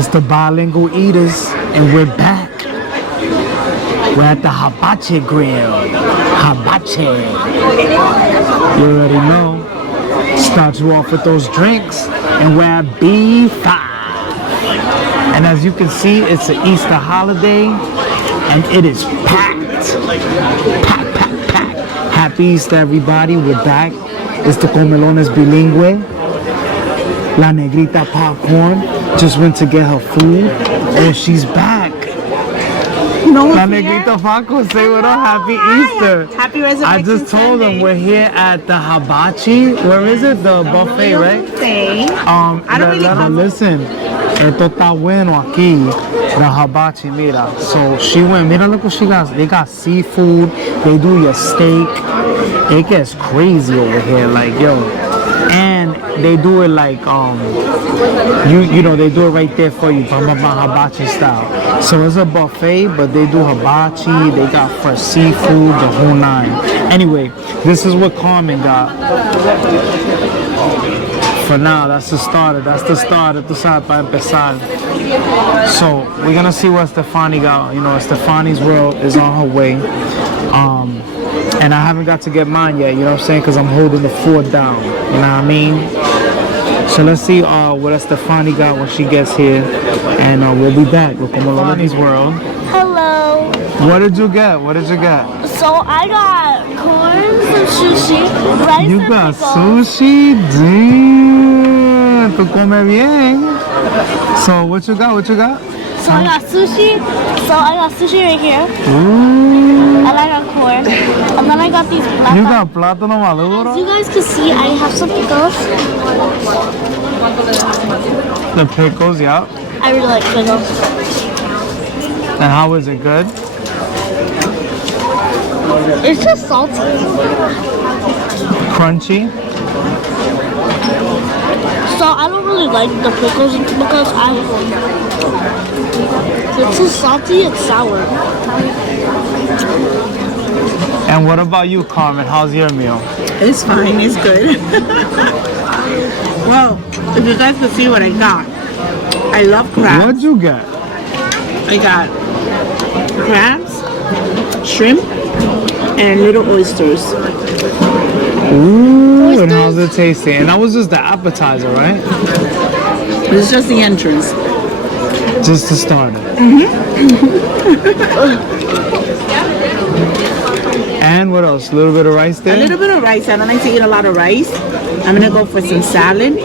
It's the bilingual eaters, and we're back. We're at the Hibachi grill. Hibachi. You already know. Start you off with those drinks, and we're at B5. And as you can see, it's an Easter holiday, and it is packed. Packed, packed, packed. Happy Easter, everybody. We're back. It's the Comelones Bilingüe. La Negrita Popcorn just went to get her food, and she's back. La Negrita Popcorn, say what up. Happy Easter. Happy Resurrection I just told them we're here at the Hibachi. Where is it? The buffet, right? I don't really listen. Esto está bueno aquí. The Hibachi, mira. So she went, mira look what she got. They got seafood. They do your steak. It gets crazy over here. Like, yo. And they do it like, you know, they do it right there for you. Hibachi style. So it's a buffet, but they do hibachi. They got fresh seafood, the whole nine. Anyway, this is what Carmen got. For now, that's the starter. That's the starter. Tú sabes, para empezar. So we're gonna see what Stefani got. You know, Stefani's world is on her way. And I haven't got to get mine yet. You know what I'm saying? Because I'm holding the fort down. You know what I mean? So let's see what Stefani got when she gets here. And we'll be back with Comelones world. Hello. What did you get? What did you get? So I got corn, some sushi, rice, You and got pickles. sushi? Damn. Tú come bien. So what you got? What you got? So I got sushi. So I got sushi right here. Ooh. And I got corn. And then I got these black. You got plátano maduro? As you guys can see, I have some pickles. The pickles, yeah. I really like pickles. And how is it? Good? It's just salty. Crunchy? So I don't really like the pickles because it's too salty and sour. And what about you, Carmen? How's your meal? It's fine, it's good. Well, if you guys could see what I got. I love crabs. What'd you get? I got crabs, shrimp, and little oysters. Ooh, and how's it tasting? And that was just the appetizer, right? This is just the entrance. Just to start it. And what else? A little bit of rice there? A little bit of rice. I don't like to eat a lot of rice. I'm gonna go for some salad.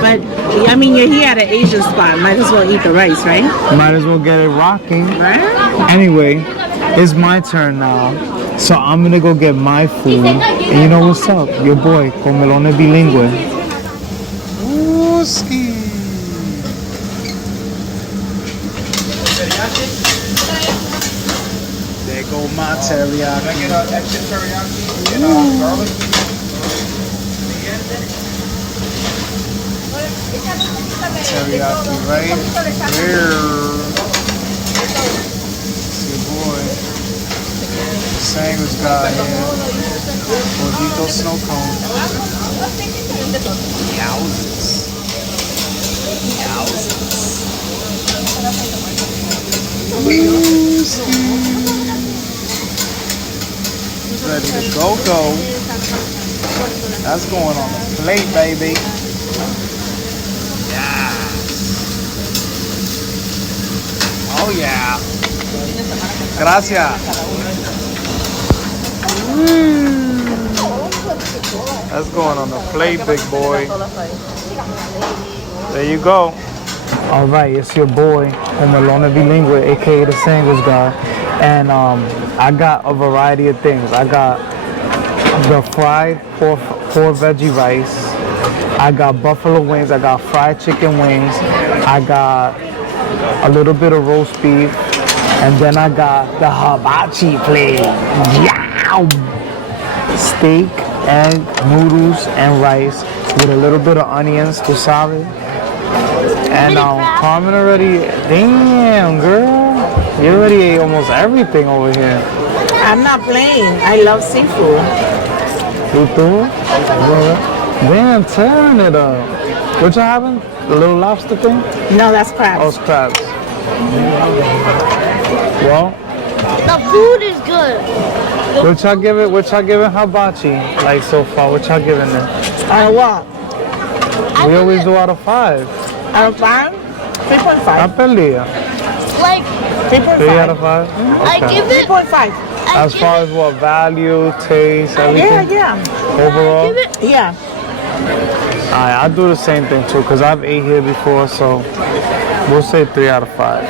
But I mean, you're here at an Asian spot. Might as well eat the rice, right? Might as well get it rocking. Right? Anyway, it's my turn now. So I'm gonna go get my food. And you know what's up? Your boy, Comelones Bilingüe. Ooh-ski. There go my teriyaki. Can I get an extra teriyaki and garlic? Teriyaki right there. It's your boy. Sandwich guy here. Gordito snow cone. Yowzers. Ready to go. That's going on the plate, baby. Yeah. Oh yeah. Gracias. That's going on the plate, big boy. There you go. All right, it's your boy, Comelones Bilingüe, aka the sandwich guy, and I got a variety of things. I got the fried four veggie rice. I got buffalo wings. I got fried chicken wings. I got a little bit of roast beef, and then I got the hibachi plate. Yeah, steak, egg, noodles, and rice with a little bit of onions, tú sabes. And Carmen already, damn girl, you already ate almost everything over here. I'm not playing. I love seafood. You too? Damn, tearing it up. What you having? The little lobster thing? No, that's Oh, crabs. it's crabs. Well, The food is good. what y'all give it? What y'all giving hibachi like so far? What y'all giving it? What? I We give always it, do out of 5. Out of 5? 3.5. I perdía. like, 3 out of 3.5. 5. I Okay. give it, 3.5. I As give far it, as what value, taste, everything Yeah. overall. I give it, Yeah. I do the same thing too, cause I've ate here before, so we'll say 3 out of 5.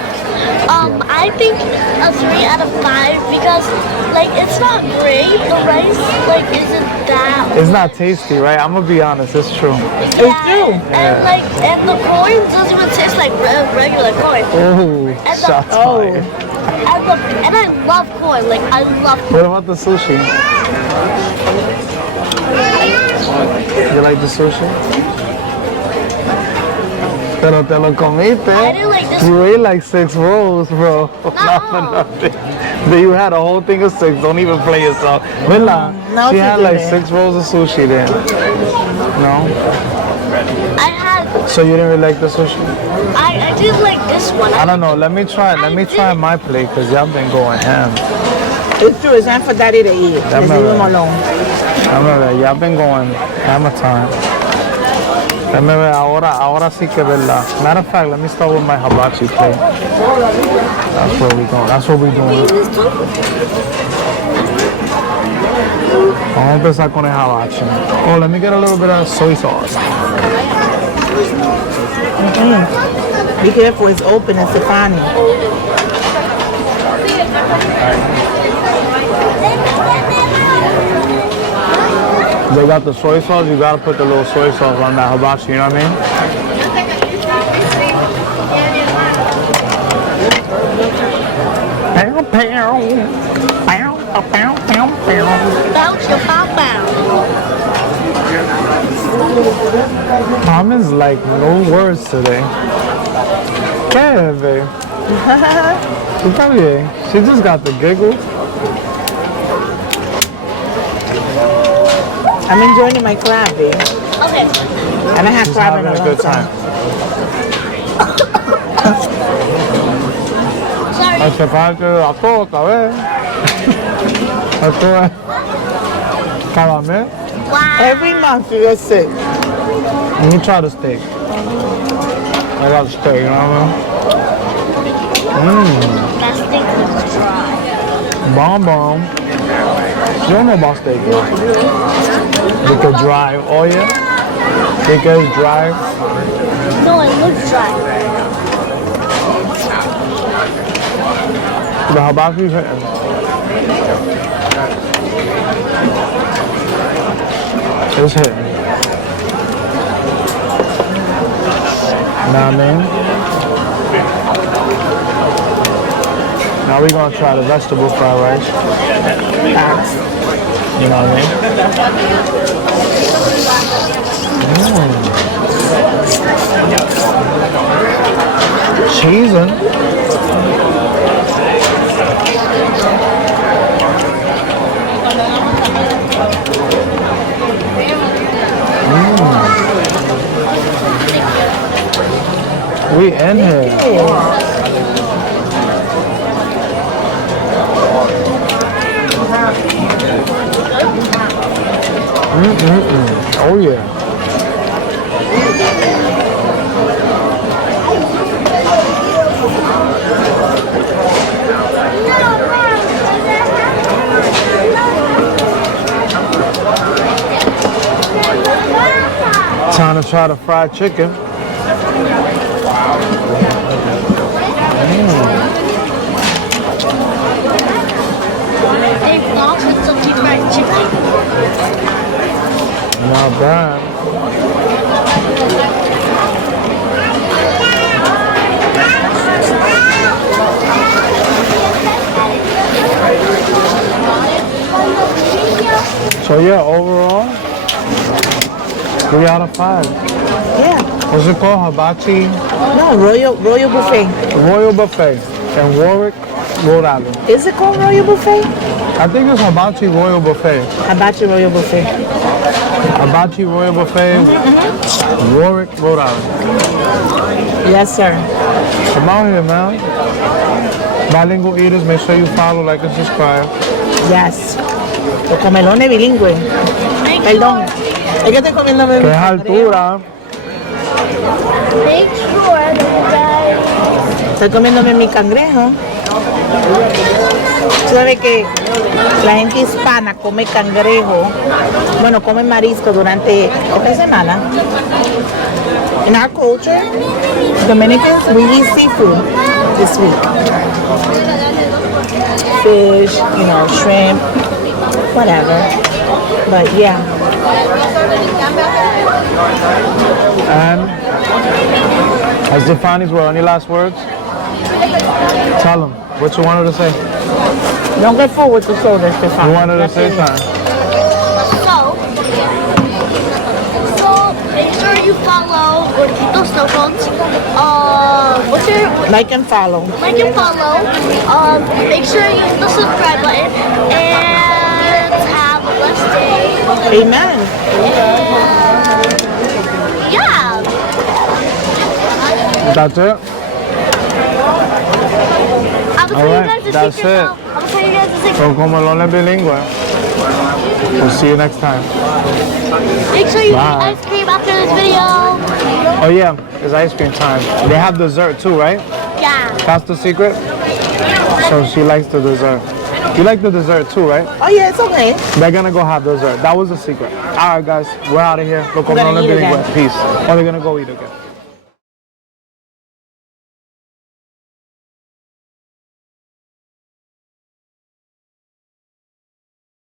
I think a 3 out of 5 because, like, it's not great. The rice, like, isn't that. It's not tasty, right? I'm gonna be honest, it's true. It's true. And like, and the corn doesn't even taste like regular corn. Oh, And shots Oh. fired. And I love corn. Like, I love corn. What about the sushi? You like the sushi? Pero te lo comiste. I didn't like this. You ate like 6 rolls, bro. Not for nothing. Then you had a whole thing of 6. Don't even play yourself. Mila, No, she she had like didn't. 6 rolls of sushi then. No? I had, So you didn't really like the sushi? I did like this one. I don't know. Let me try my plate because y'all been going ham. It's true. It's not for daddy to eat. Just leave him alone. I remember y'all been going hammer time. Remember, ahora sí que verdad. Matter of fact, let me start with my hibachi plate. That's where we going. That's what we doing. Vamos a empezar con el hibachi. Oh, let me get a little bit of soy sauce. Be careful. It's open. It's Stefani. They got the soy sauce. You gotta put the little soy sauce on that hibachi. You know what I mean? Bounce your pop out. Carmen's like no words today. ¿Qué, babe? Tú está bien. She just got the giggles. I'm enjoying my crab, babe. Okay. I haven't had She's crab in having a a long good time. Sorry. Hace falta a todo, ¿ves? A todo. Cada mes. Wow. Every month you get sick. Let me try the steak. I got the steak, you know what I mean? That steak looks dry. Bomb bomb. You don't know about steak, right? Because dry. Oh yeah? Because dry. No, it looks dry. The hibachi's hitting. It's hitting. Know what I mean? Now we're gonna try the vegetable fried rice. You know what I mean? Cheesing. We in here. Oh yeah. Time to try the fried chicken. They bought with some deep fried chicken. Not bad. So yeah, overall, 3 out of 5. Yeah. What's it called? Hibachi No, Royal Buffet. Royal Buffet in Warwick, Rhode Island. Is it called Royal Buffet? I think it's Hibachi Royal Buffet. Hibachi Royal Buffet. Hibachi Royal Buffet, Warwick, Rhode Island. Yes, sir. Come out here, man. Bilingual eaters, make sure you follow, like, and subscribe. Yes. Los comelones bilingües. Perdón. Es que estoy comiendo Que es altura. Make sure that you guys Estoy comiéndome mi cangrejo. Tú sabes que la gente hispana come cangrejo, bueno, come marisco durante 3 semanas. In our culture, Dominicans, we eat seafood this week. Fish, you know, shrimp, whatever. But yeah. And as Stefani's were, any last words? Tell them what you wanted to say. Don't get full with the soda, Stefan. You wanted to say something. so make sure you follow Gorditos Socials. What's your Like and follow. like and follow. Make sure you hit the subscribe button and have a blessed day. Amen. Yeah. That's it. I'm gonna tell Alright, you guys the that's secret it. now. I'm gonna tell you guys the secret. So, comelones bilingüe. We'll see you next time. Make sure you eat Bye. ice cream after this video. Oh yeah, it's ice cream time. They have dessert too, right? Yeah. That's the secret? So she likes the dessert. You like the dessert too, right? Oh yeah, it's okay. They're gonna go have dessert. That was the secret. Alright guys, we're out of here. Los gonna comelones eat again. bilingüe. Peace. Or they're gonna go eat again.